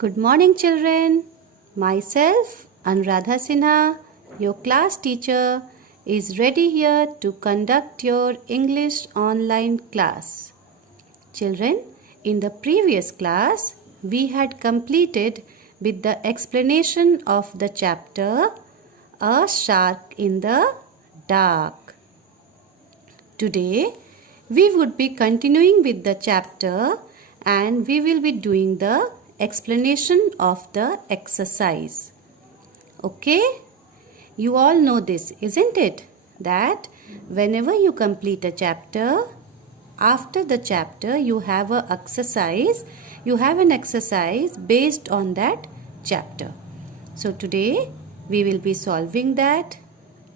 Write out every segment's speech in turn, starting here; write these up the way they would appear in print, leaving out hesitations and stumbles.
Good morning, children. Myself, Anuradha Sinha, your class teacher, is ready here to conduct your English online class. Children, in the previous class, we had completed with the explanation of the chapter A Shark in the Dark. Today, we would be continuing with the chapter and we will be doing the explanation of the exercise. Okay? You all know this, isn't it? That whenever you complete a chapter, after the chapter you have an exercise. You have an exercise based on that chapter. So today we will be solving that.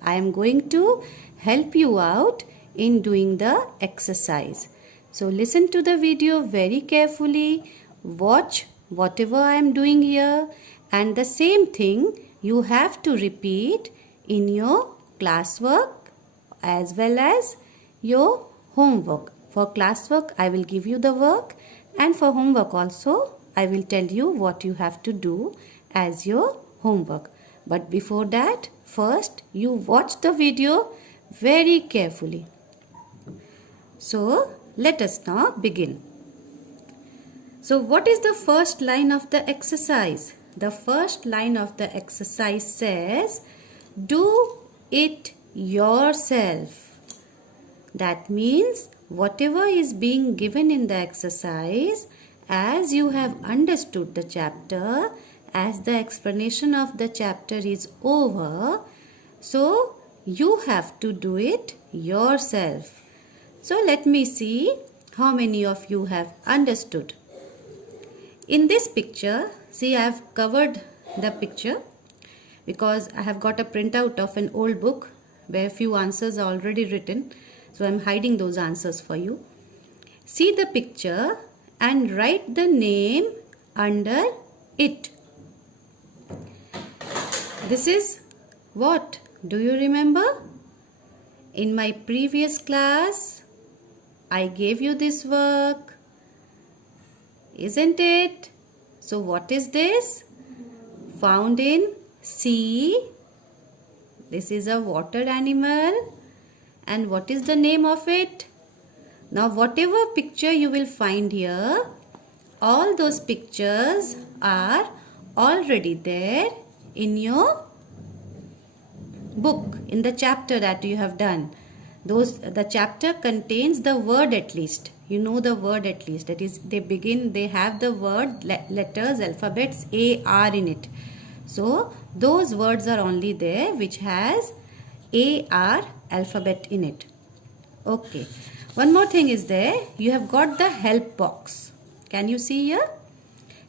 I am going to help you out in doing the exercise. So listen to the video very carefully. Watch whatever I am doing here, and the same thing you have to repeat in your classwork as well as your homework. For classwork I will give you the work, and for homework also I will tell you what you have to do as your homework. But before that, first you watch the video very carefully. So let us now begin. So what is the first line of the exercise? The first line of the exercise says, do it yourself. That means whatever is being given in the exercise, as you have understood the chapter, as the explanation of the chapter is over, so you have to do it yourself. So let me see how many of you have understood. In this picture, see, I have covered the picture because I have got a printout of an old book where few answers are already written. So I am hiding those answers for you. See the picture and write the name under it. This is what? Do you remember? In my previous class, I gave you this work. Isn't it? So what is this? Found in sea. This is a water animal. And what is the name of it? Now whatever picture you will find here, all those pictures are already there in your book, in the chapter that you have done. The chapter contains the word at least. You know the word at least. That is, they have the word, letters, alphabets, A, R in it. So those words are only there which has A, R alphabet in it. Okay. One more thing is there. You have got the help box. Can you see here?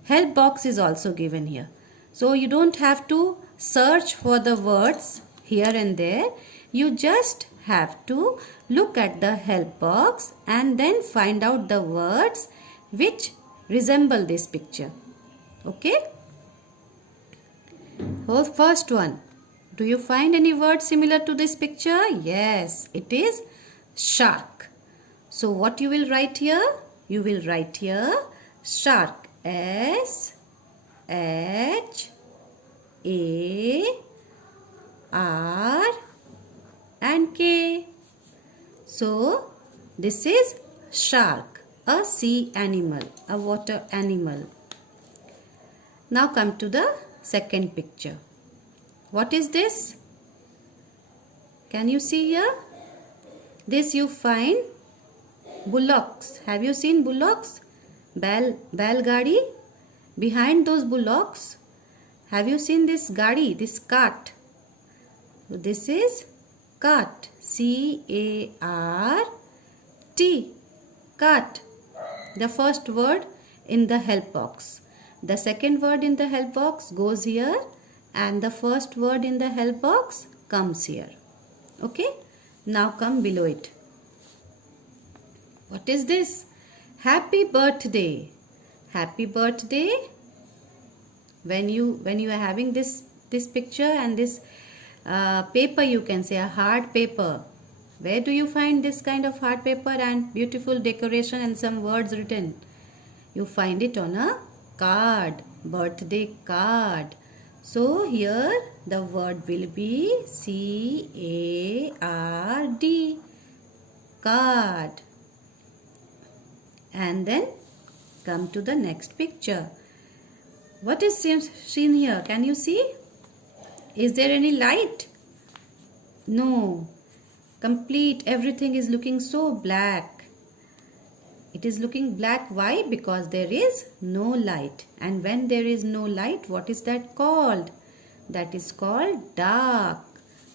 Help box is also given here. So you don't have to search for the words here and there. You just have to look at the help box and then find out the words which resemble this picture. Okay? So first one. Do you find any word similar to this picture? Yes, it is shark. So what you will write here? You will write here shark. S H A R and K. So this is shark, a sea animal, a water animal. Now come to the second picture. What is this? Can you see here? This you find bullocks. Have you seen bullocks? Gadi. Behind those bullocks, have you seen this gadi, this cart? So this is cart. C-A-R-T. Cart. The first word in the help box. The second word in the help box goes here, and the first word in the help box comes here. Okay? Now come below it. What is this? Happy birthday. Happy birthday. When you are having this picture and this paper, you can say a hard paper. Where do you find this kind of hard paper and beautiful decoration and some words written? You find it on a card, birthday card. So here the word will be C-A-R-D, card. And then come to the next picture. What is seen here? Can you see? Is there any light? No. Complete, everything is looking so black. It is looking black. Why? Because there is no light. And when there is no light, what is that called? That is called dark.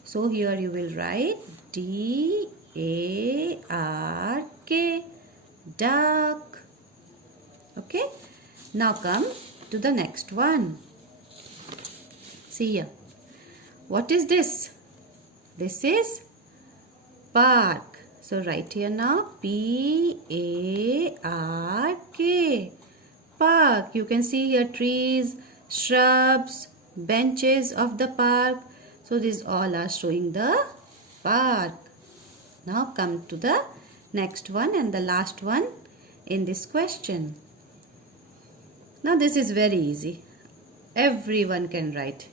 So here you will write D-A-R-K, dark. Okay. Now come to the next one. See here. What is this? This is park. So write here now P-A-R-K, park. You can see here trees, shrubs, benches of the park. So these all are showing the park. Now come to the next one and the last one in this question. Now this is very easy. Everyone can write.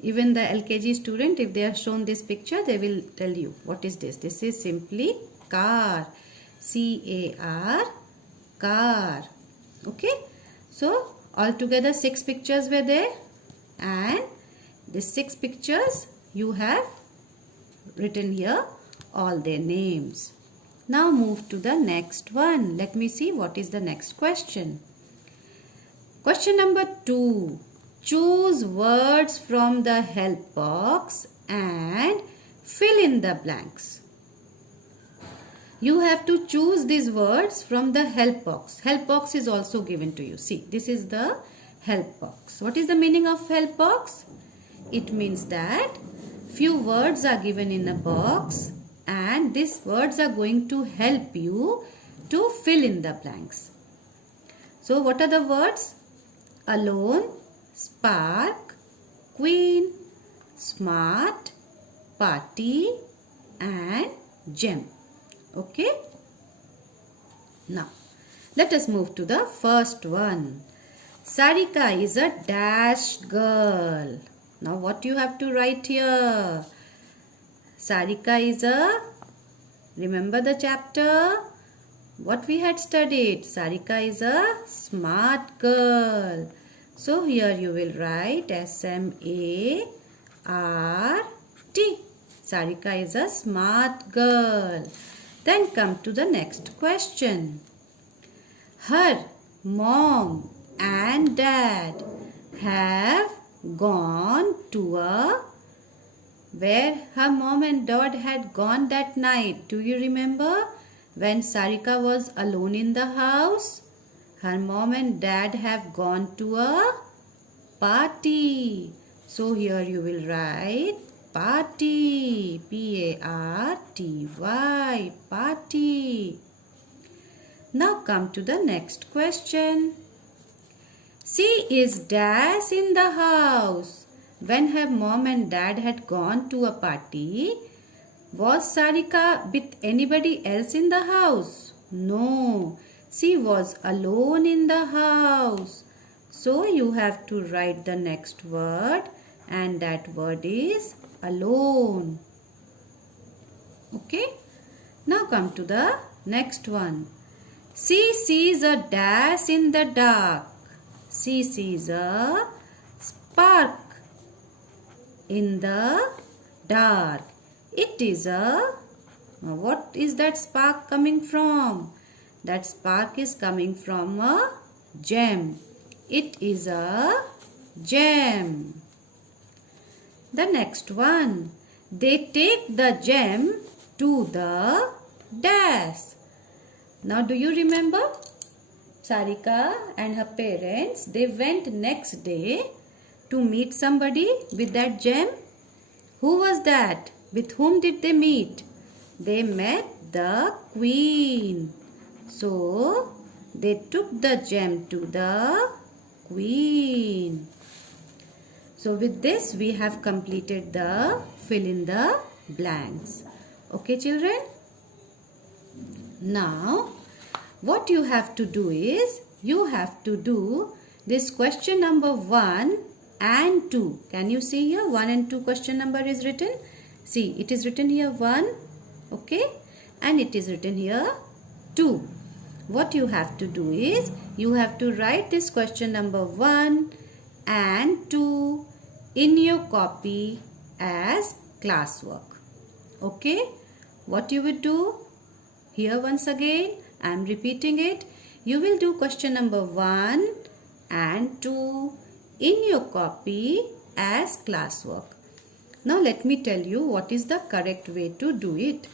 Even the LKG student, if they are shown this picture, they will tell you what is this. This is simply car. C-A-R, car. Okay. So altogether 6 pictures were there, and these 6 pictures you have written here all their names. Now move to the next one. Let me see what is the next question. Question number 2. Choose words from the help box and fill in the blanks. You have to choose these words from the help box. Help box is also given to you. See, this is the help box. What is the meaning of help box? It means that few words are given in a box and these words are going to help you to fill in the blanks. So what are the words? Alone, spark, queen, smart, party and gem. Okay. Now let us move to the first one. Sarika is a dash girl. Now what you have to write here? Sarika is a, remember the chapter? What we had studied? Sarika is a smart girl. So here you will write S-M-A-R-T. Sarika is a smart girl. Then come to the next question. Her mom and dad have gone to where her mom and dad had gone that night. Do you remember? When Sarika was alone in the house, her mom and dad have gone to a party. So here you will write party, P-A-R-T-Y, party. Now come to the next question. She is dash in the house. When her mom and dad had gone to a party, was Sarika with anybody else in the house? No, she was alone in the house. So you have to write the next word, and that word is alone. Okay. Now come to the next one. She sees a dash in the dark. She sees a spark in the dark. It is a, what is that spark coming from? That spark is coming from a gem. It is a gem. The next one. They take the gem to the dash. Now do you remember? Sarika and her parents, they went next day to meet somebody with that gem. Who was that? With whom did they meet? They met the queen. So they took the gem to the queen. So with this we have completed the fill in the blanks. Okay children? Now what you have to do is, you have to do this question number 1 and 2. Can you see here 1 and 2 question number is written? See, it is written here 1, okay, and it is written here 2. What you have to do is, you have to write this question number 1 and 2 in your copy as classwork. Okay, what you will do here, once again I am repeating it, you will do question number 1 and 2 in your copy as classwork. Now let me tell you what is the correct way to do it.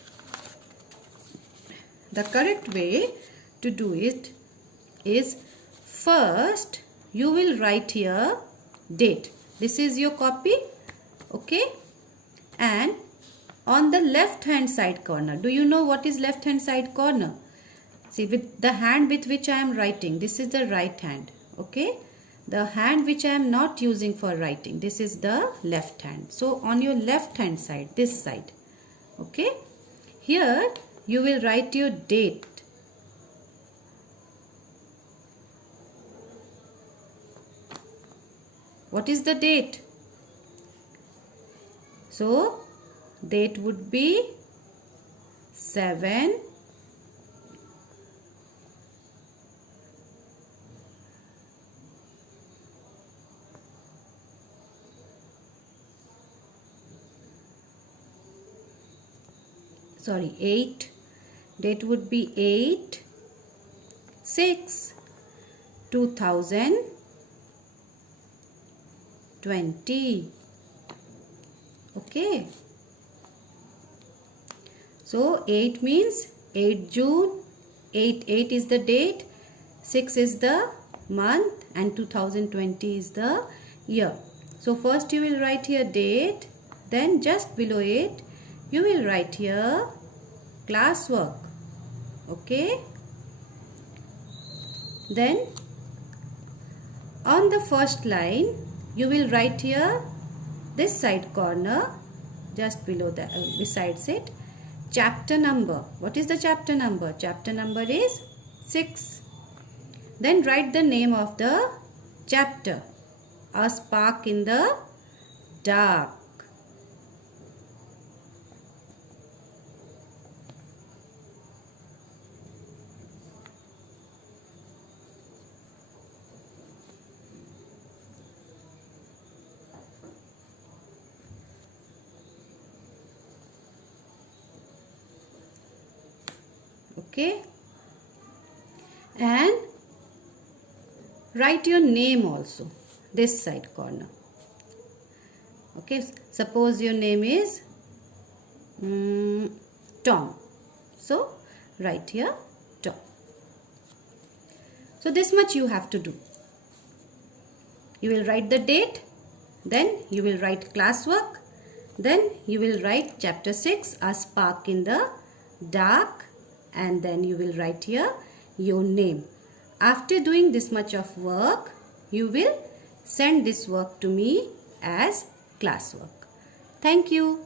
The correct way to do it is, first you will write here date. This is your copy, okay, and on the left hand side corner, do you know what is left hand side corner? See, with the hand with which I am writing, this is the right hand, okay. The hand which I am not using for writing, this is the left hand. So on your left hand side, this side, okay, here you will write your date. What is the date? So date would be 7 8. Date would be 8/6/2020. Okay. So 8 means 8 June, 8 is the date, 6 is the month, and 2020 is the year. So first you will write here date, then just below it you will write here classwork, okay. Then on the first line you will write here this side corner, just below the besides it, chapter number. What is the chapter number? Chapter number is 6. Then write the name of the chapter, A Spark in the Dark. Okay, and write your name also, this side corner. Okay, suppose your name is Tom, so write here Tom. So this much you have to do. You will write the date, then you will write classwork, then you will write chapter 6, A Spark in the Dark, and then you will write here your name. After doing this much of work, you will send this work to me as classwork. Thank you.